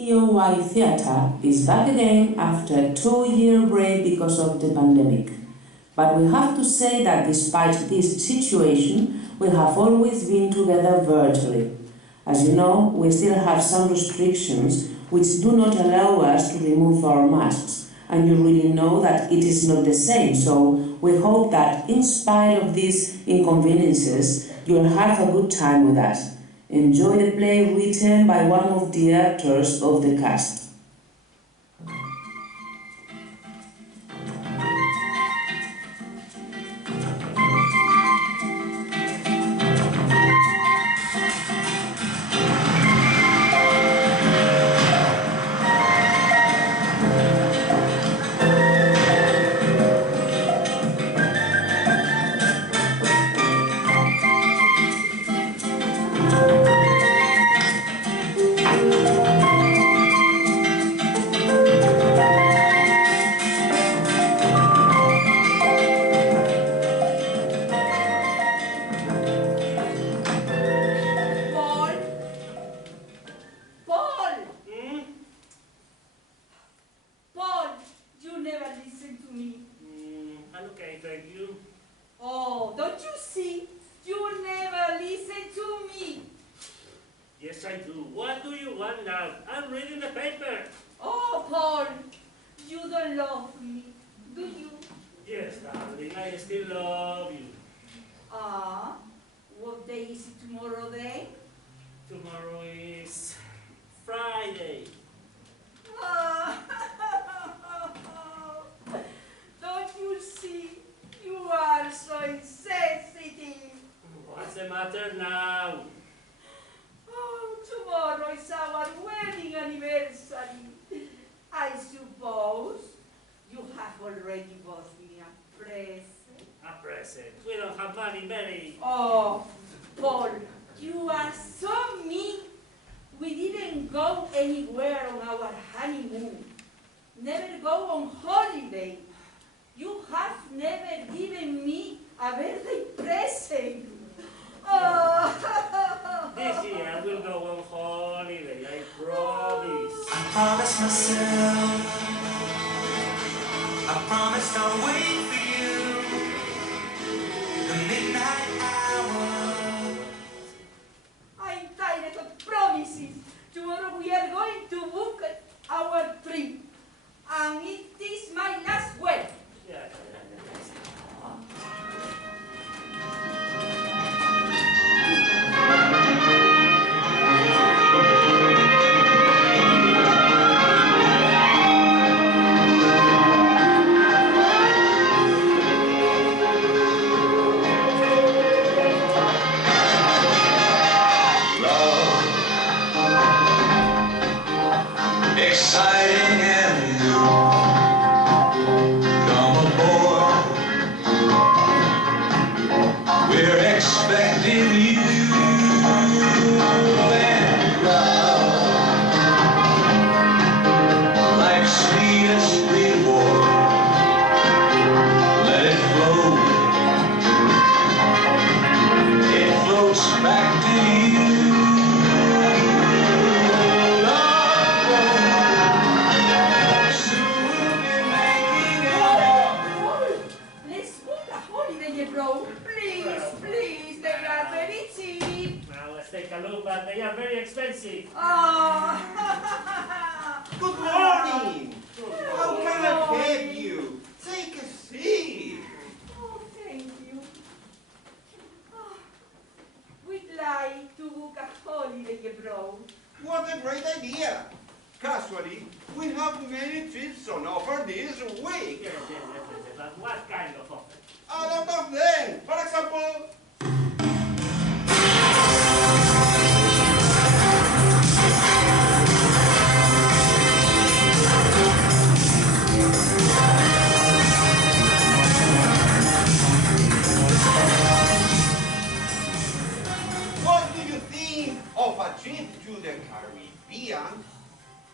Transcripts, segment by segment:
EOI Theatre is back again after a 2-year break because of the pandemic. But we have to say that despite this situation, we have always been together virtually. As you know, we still have some restrictions which do not allow us to remove our masks, and you really know that it is not the same, so we hope that in spite of these inconveniences, you will have a good time with us. Enjoy the play written by one of the actors of the cast.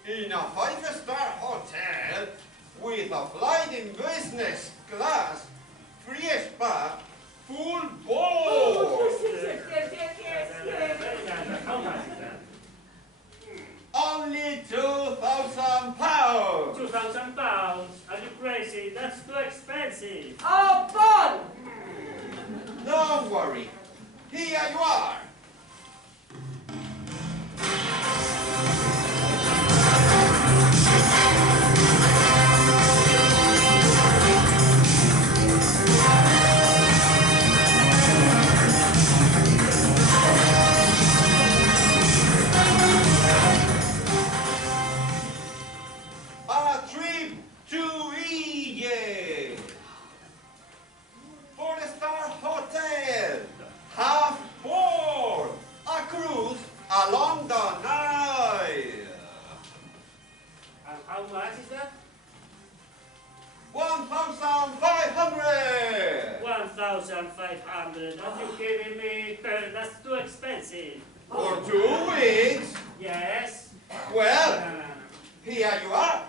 In a 5-star hotel with a flight in business class, free spa, full board. Yes. Only 2 here you are. A trip to Iglesia. 4-star hotel. Half board. A cruise along the Nile. And how much is that? 1,500. 1,500. Are you kidding me? That's too expensive. For 2 weeks. Yes. Well, No. here you are.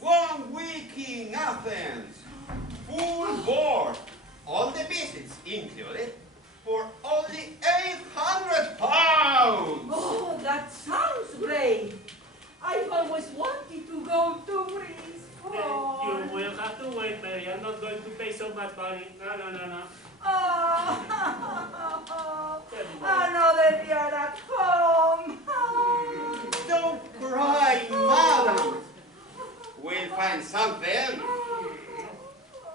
One week in Athens, full board, all the visits included, for only £800. Oh, that sounds great. I've always wanted to go to Greece. Then you will have to wait, Mary. I'm not going to pay so much money. No. Oh, another year at home. Don't cry, madam. We'll find something.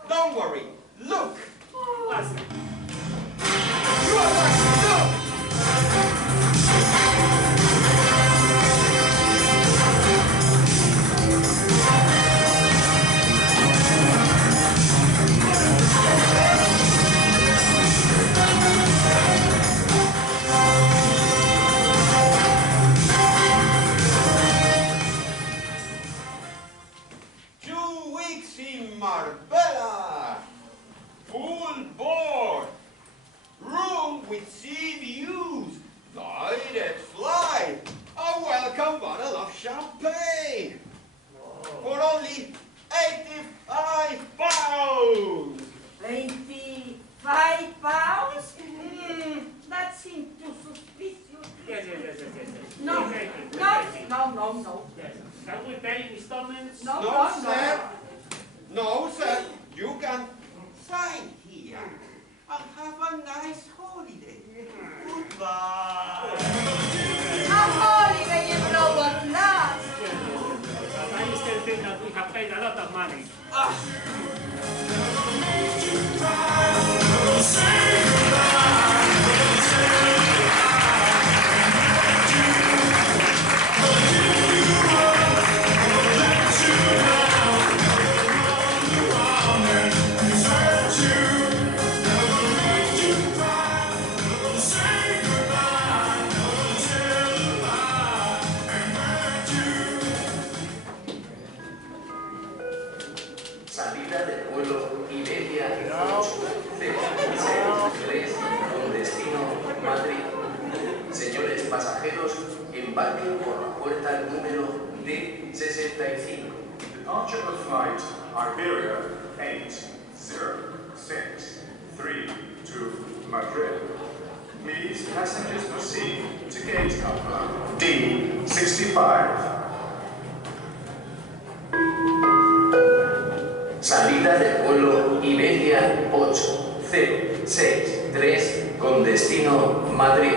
Don't worry. Look. What's it? You are lucky. Look. 2 weeks in Marbella. Full board. Room with sea views. Direct flight. A welcome bottle of champagne. For only £85. 85 pounds? That seems too suspicious. Yes. No. Take it. Yes. Can we pay in installments? No. No, sir. No, sir. You can sign here and have a nice holiday. Goodbye. A holiday abroad at last. Yes. But I still think that we have paid a lot of money. Salida del vuelo Iberia 8-063 con destino Madrid. Señores pasajeros, embarquen por la puerta número D65. Departure of flight Iberia 8063 to Madrid. Please, passengers proceed to gate number D65. Salida del vuelo Iberia 8063 con destino Madrid.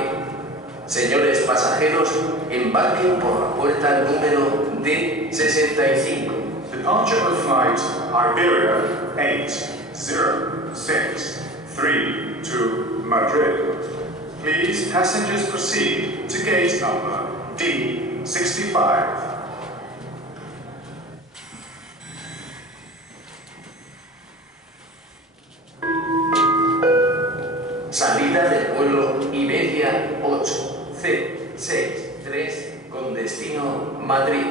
Señores pasajeros, embarquen por la puerta número D65. Departure of flight Iberia 8063 to Madrid. Please, passengers proceed to gate number D65. Salida del vuelo Iberia 8063 con destino Madrid.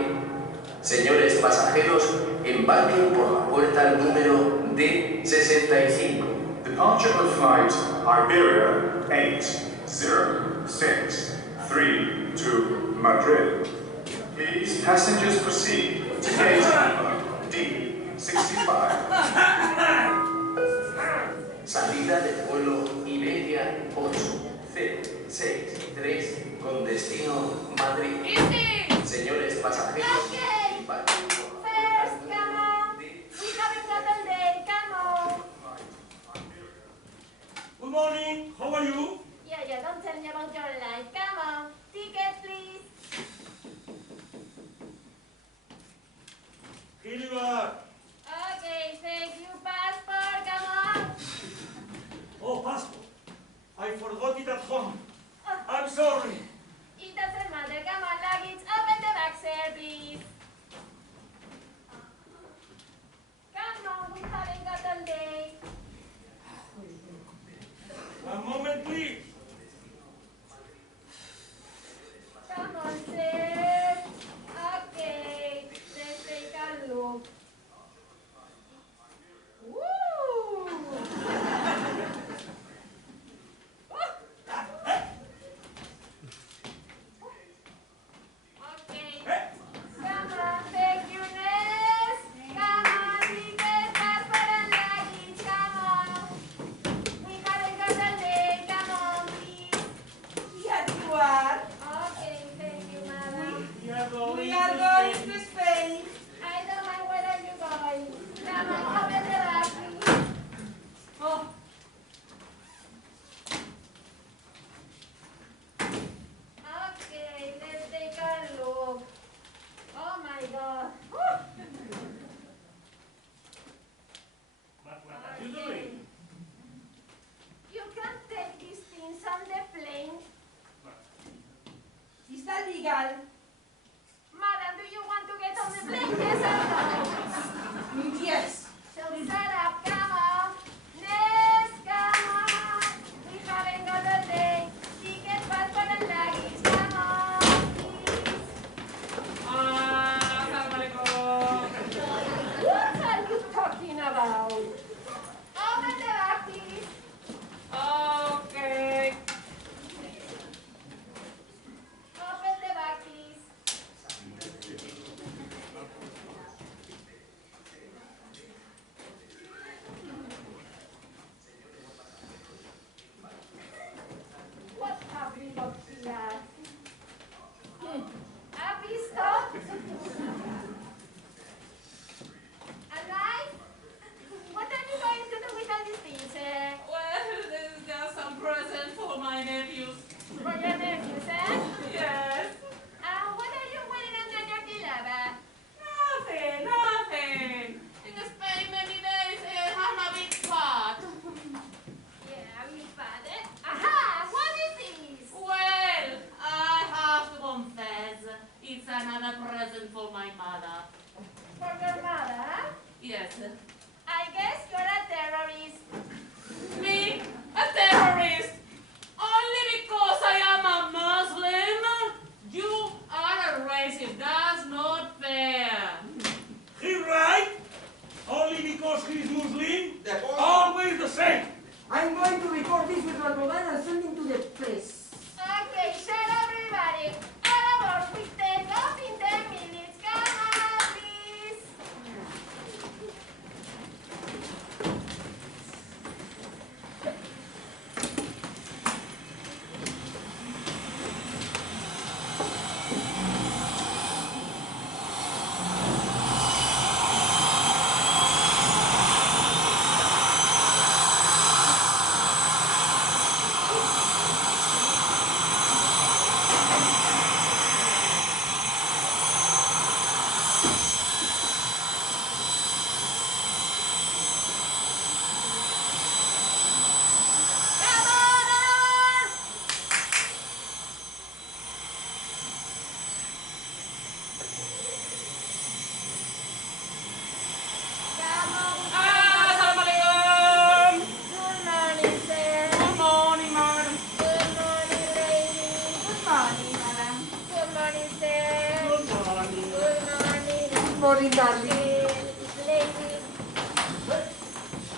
Señores pasajeros, embarquen por la puerta número D65. Departure of flight Iberia 8063 to Madrid. Please, passengers proceed to gate number D65. now. Woo! Okay. Come on, thank you, Ness. Come on, tickets para el luggage. Come on. We haven't got a day. Come on, please. Here you are. Okay, thank you, madam. We are going to Spain. I don't mind where are you going. Come on, open the bag, please. Oh. Okay, let's take a look. Oh my God. But what are you doing? You can take these things on the plane. Is that legal? Madam, do you want to get on the plane? Yes or no? Yes. So shut up, come on. Yes, come on. We haven't got a day. Ticket, passport, and luggage. Come on, please. What are you talking about? Open the bag, please. Okay. Open the bag, please. What have we got here? A pistol? A knife? What are you going to do with all these things? Well, there's some present for my nephews. For your nephews, eh? Yes. And what are you wearing under your tilaba? Nothing. In Spain, many days, I'm a big fat. Yeah, we found it. Aha! What is this? Well, I have to confess, it's another present for my mother. For your mother? Yes. I guess you're a terrorist. Me? A terrorist? Only because I am a Muslim? You are a racist. That's not fair. He right? Only because he's Muslim? The boy. Always the same. I'm going to record this with Alcoban and send it to the press. Okay, shut up, everybody. All aboard. We take off in 10 minutes. Come on, please. Come on! Come on. Assalamualaikum. Good morning, sir. Good morning, madam. Good morning, lady. Good morning, madam. Good morning, sir. Good morning. Good morning. Good morning, darling. Lady.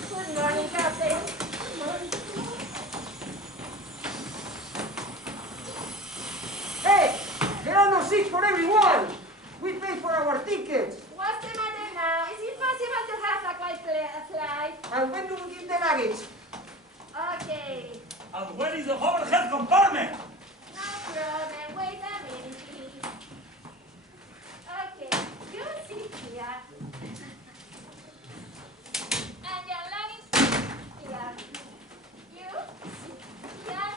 Good morning, Captain. Hey, there are no seats for everyone. We paid for our tickets. What's the matter now? Is it possible to have a quiet flight? And when do we give the luggage? Okay. And where is the overhead compartment? No problem. Wait a minute, please. Okay. You sit here. And your luggage here. You sit here.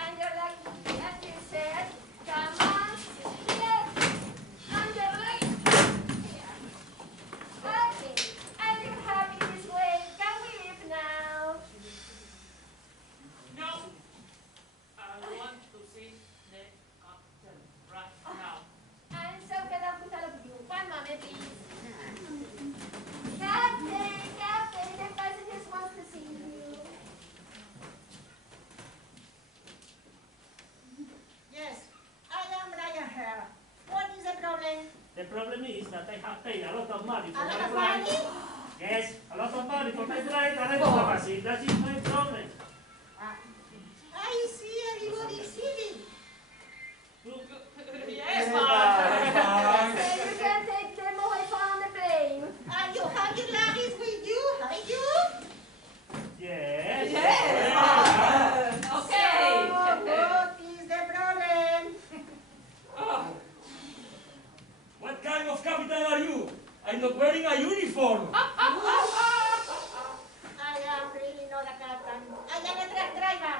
And your luggage here. You said, come on, sit here. And your luggage here. Okay. Are you happy this way? Can we leave now? No. I want to see of money for A lot my of flight. money? Yes, a lot of money for my flight, and I don't have a seat. That is my problem. I see everybody sitting. Yes, ma'am. Hey, you can take them away from the plane. And you have your luggage with you, have you? Yes. Okay. So, what is the problem? What kind of captain are you? I'm not wearing a uniform. I am really not a captain. I am a truck driver.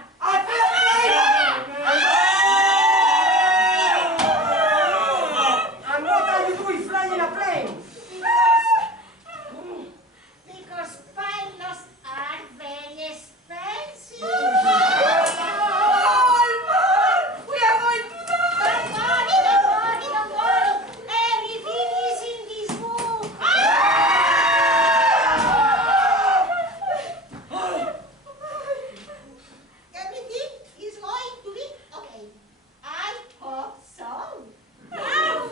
And what are you doing flying a plane? Because pilots are very expensive. We are going to die. Don't worry. Everything is in this book. Everything is going to be okay. I hope so. Now,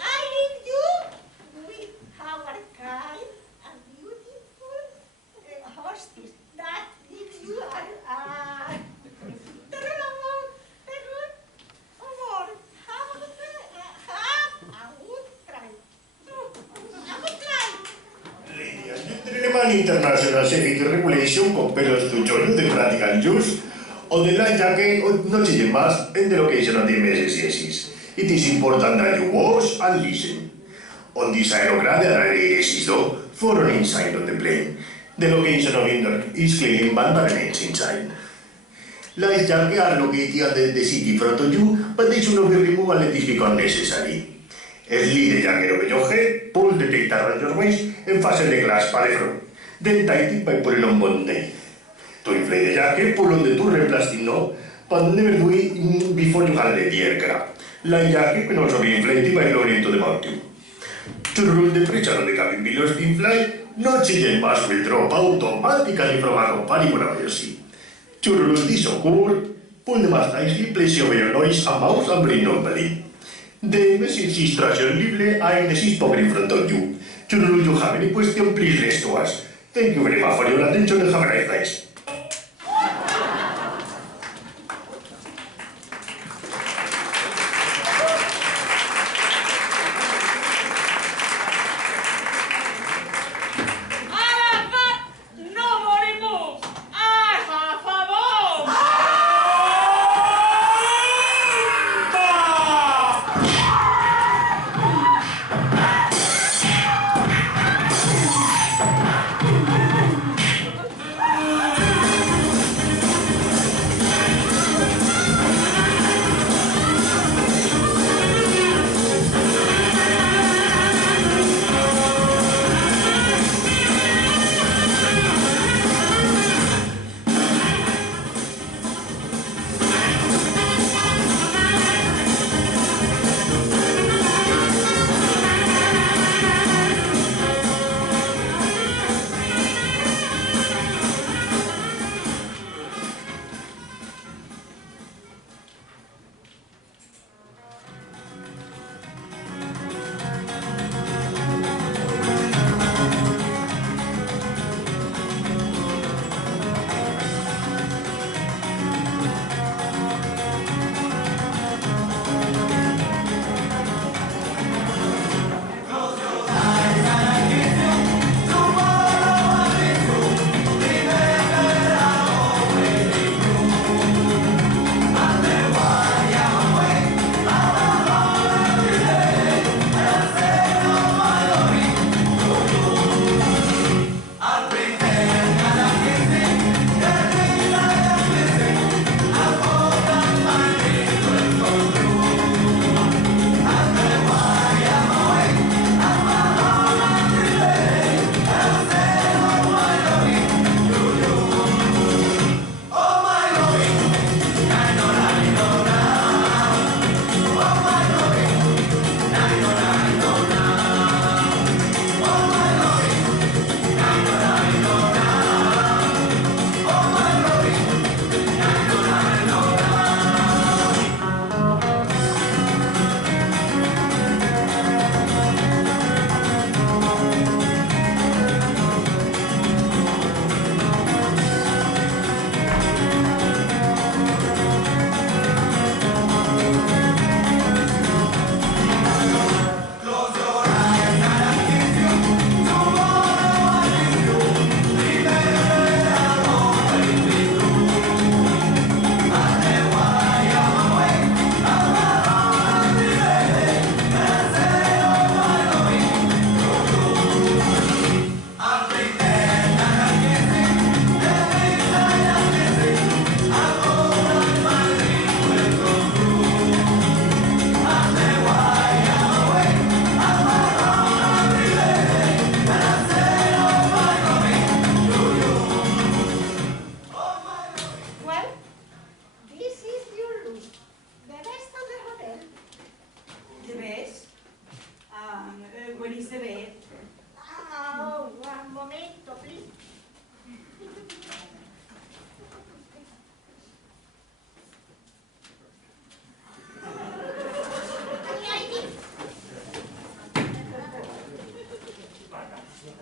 I leave you with our kind and beautiful hostess that gives you amor, have a good try. Ladies and gentlemen, International Safety Regulation compels to join the practical use of the life jacket no change más in the location of the emergencies. It is important that you watch and listen. On this aerogram there are areas for an inside of the plane. The location of indoor is clean environments inside. Life jackets are located at the seat in front of you, but they should not be removed unless it becomes necessary. Slide the jacket over your head, pull the tape around your waist, and fasten the clasp at the front. Then tighten it by pulling on one nail. To inflate the jacket, pull on the two red plastic knob, but never do it before you handle the aircraft. Life jacket can also be inflated by blowing into the mountain. To rule the pressure on the cabin below in flight, no oxygen mask will drop automatically from a compatible of your seat. To rule this occur, pull the mask nicely, place over your nose and mouth and breathe normally. The emergency instruction leaflet are in the seat pocket in front of you. To rule you have any question, please raise to us. Thank you very much for your attention and have a nice day. Ana Barthe, nobody moves. I have a bomb. Bomba!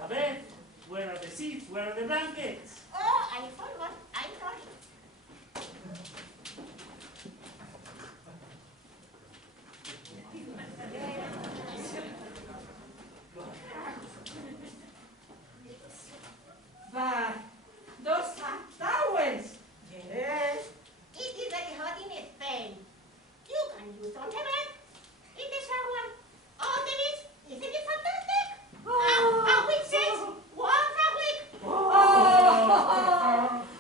Beth, where are the seats? Where are the blankets? Oh, I forgot. I'm sorry. But those are towels. Yes. It is very hot in Spain. You can use on the bed, in the shower, on the beach. Isn't it fantastic? A week says once a week. Oh,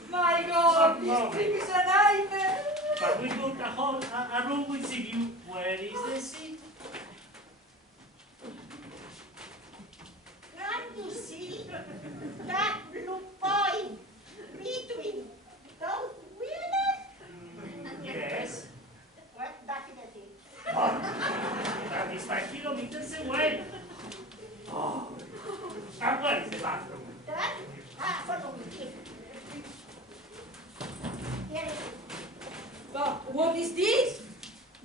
my God, this thing is a nightmare. But we booked a room with sea view. Where is the seat? Can't you see that blue point between those wheels? Yes. Well, that is the thing. That is 5 kilometers away. And where is the bathroom? That? Follow me here. Here it is. But what is this?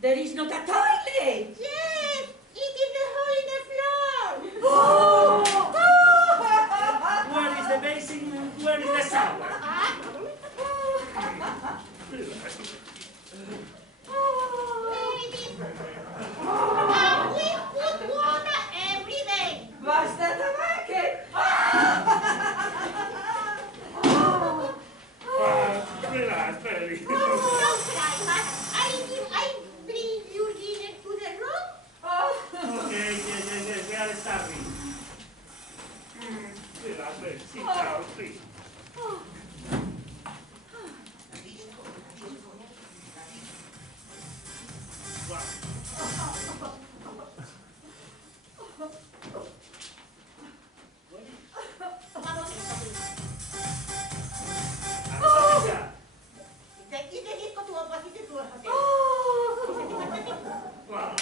There is not a toilet. Yes, it is the hole in the floor. Oh! Where is the basin and where is the shower? There it is. We put water every day. Basta the bucket. Relax, Mary. Don't cry, but I bring you dinner to the room. Okay, yes, we are starving. Relax, Mary. Sit down, please. Wow. Is the disco to opposite to a hotel? Wow.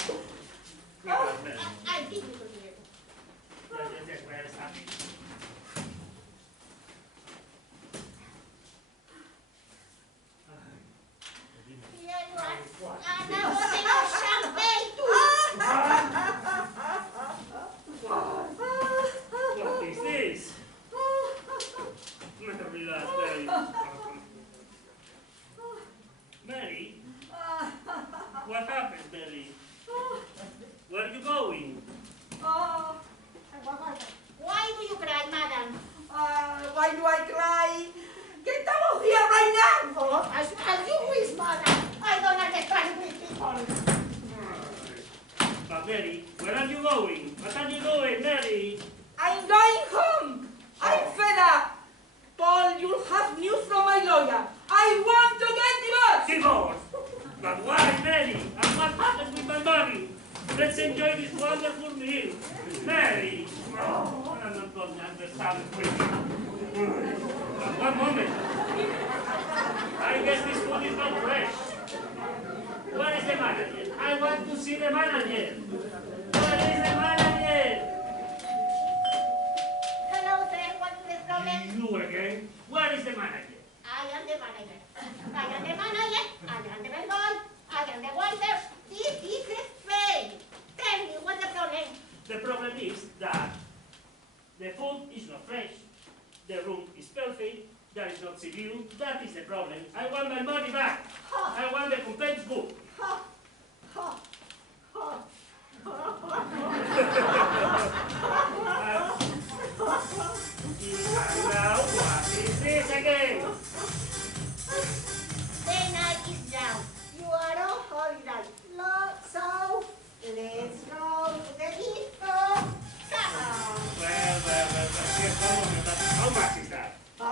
Relax, Mary. I think we could do it. Yes, we are starving. Here you are. And a bottle of champagne too. What is this? Relax, Mary. Mary? What happened, Mary? Where are you going? Why do you cry, madam? Why do I cry? Que estamos here right now. Oh, as you wish, madam. I don't understand these people. But Mary, where are you going? What are you doing, Mary? I'm going home. I'm fed up. Paul, you'll have news from my lawyer. I want to get divorced. Divorce! But why, Mary? And what happened with my money? Let's enjoy this wonderful meal. Mary! Oh, I'm not going to understand quickly. But one moment. I guess this food is not fresh. Where is the manager? I want to see the manager. Where is the manager? Hello, sir. What is the problem? You again? Where is the manager? I am the manager. I am the manager. I am the bellboy. I am the waiter. This is Spain. Tell me what's the problem. The problem is that the food is not fresh, the room is filthy, there is no sea view. That is the problem. I want my money back. I want the complaints book. Now, what is this again? The night is down. You are on holiday. So, let's go to the disco. Come on. Well, yes, one moment, but how much is that? Oh.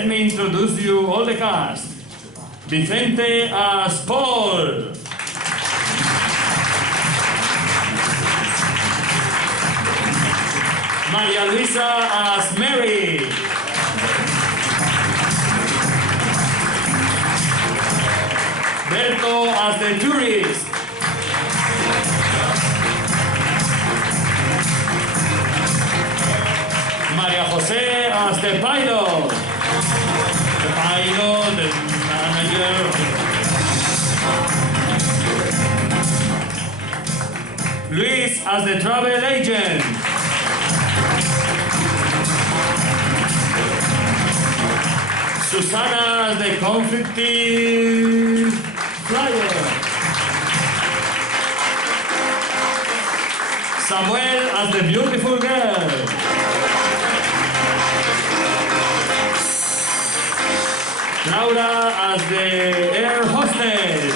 Let me introduce you all the cast. Vicente as Paul. Maria Luisa as Mary. Berto as the tourist. Maria Jose as the pilot. The pilot, the manager. Luis as the travel agent. Susana as the conflicting flyer. Samuel as the beautiful girl. Laura as the air hostess.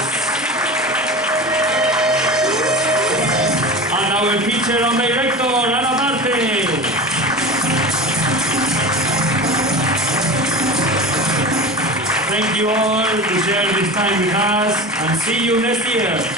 And our teacher and director, Ana Barthe. Thank you all to share this time with us, and see you next year.